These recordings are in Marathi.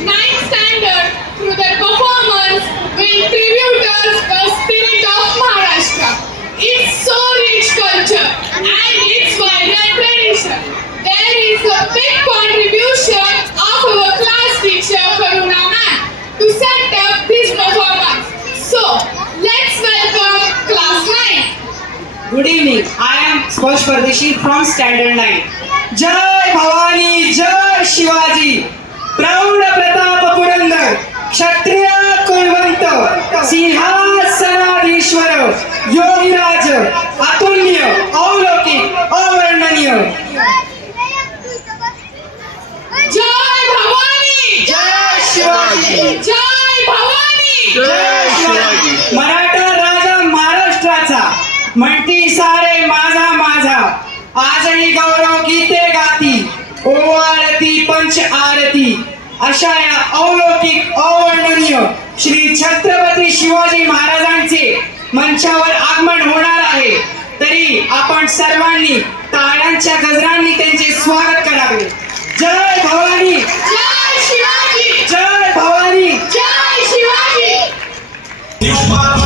ninth standard through their performance will tribute us the spirit of Maharashtra, its so rich culture and its vibrant tradition. There is a big contribution of our class teacher Karuna ma'am to set up this performance. So let's welcome class 9. Good evening. I am Sparsh Pardeshi from Standard 9. जय भवानी, जय शिवाजी, प्रौढ प्रताप पुरंदर, क्षत्रिय कुलवंत, सिंहासनाधीश्वर, योगीराज, अतुल्य, अलौकिक, अवर्णनीय. जय भवानी, जय शिवाजी, जय भवानी, जय शिवाजी. मराठा राजा महाराष्ट्राचा म्हणती सारे माझा माझा, आजही गौरव गीते गाती, ओवाळती पंच आरती. अशा या अलौकिक अवर्णनीय श्री छत्रपती शिवाजी महाराजांचे मंचावर आगमन होणार आहे. तरी आपण सर्वांनी टाळ्यांच्या गजरांनी त्यांचे स्वागत करावे. जय भवानी, जय शिवाजी, जय भवानी. जय शिवाजी. जय भवानी.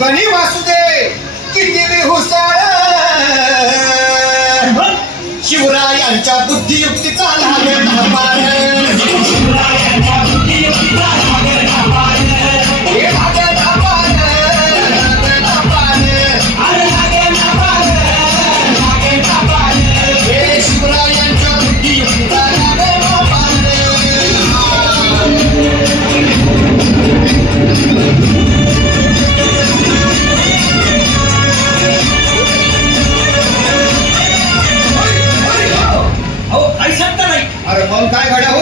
गणी वासुदे किती बी हुसाळ शिवरायांच्या बुद्धियुक्तीचा लागेल धापाळ. हे लागेल धापाळ, लागेल धापाळ. हे शिवरायांच्या बुद्धियुक्तीचा लागेल धापाळ. अरे मग काय घडा हो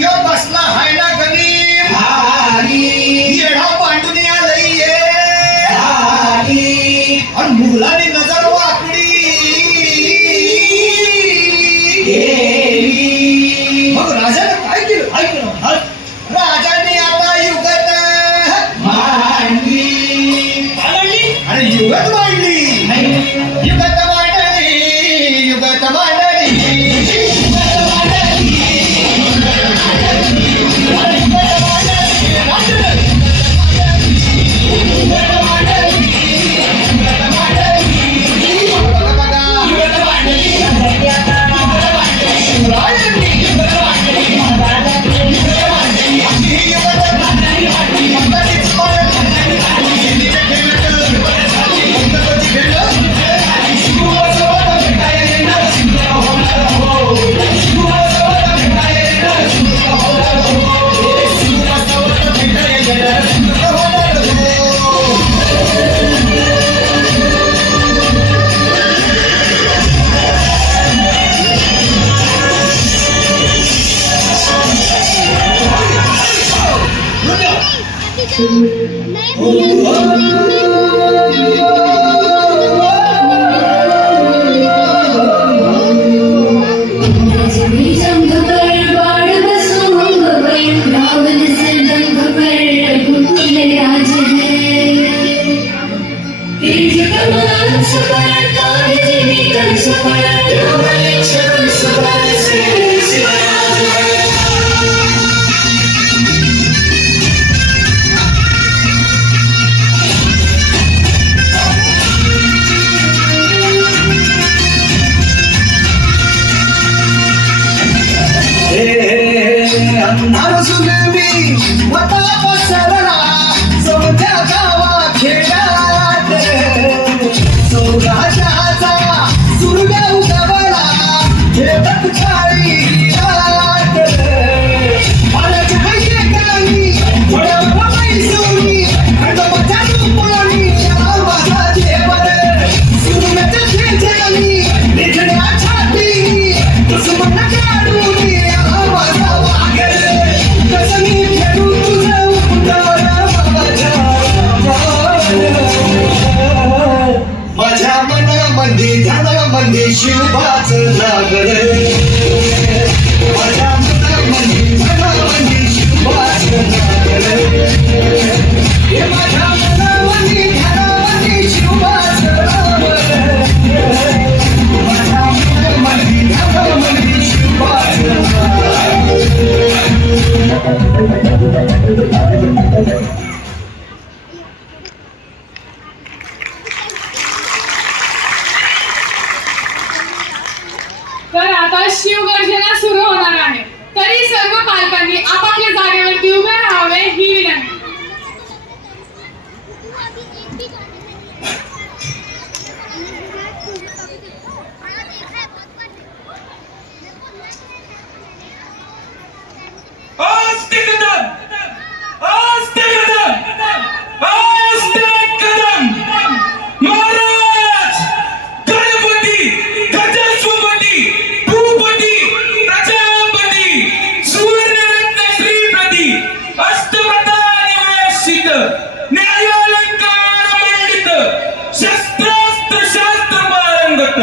यो बसला हाय ना गणित येढा पांडून आलंय आणि मुघलानी नजर वाकडी मग राजाने काय केलं राजाने आता युगत मांडली अरे युगत मांडली युगत मांडली युगत मांडली शिवबाच लागले माझ्या मनामध्ये शिवबाच लागले हे माझ्या मनामध्ये ध्यानामध्ये शिवबाच लागले माझ्या मनामध्ये ध्यानामध्ये शिवबाच लागले. तर आता शिवगर्जना सुरू होणार आहे. तरी सर्व पालकांनी आपापल्या जागेवरती उभे राहावे ही विनंती. न्यायालंकार मंडित शस्त्रास्त्र शास्त्र पारंगत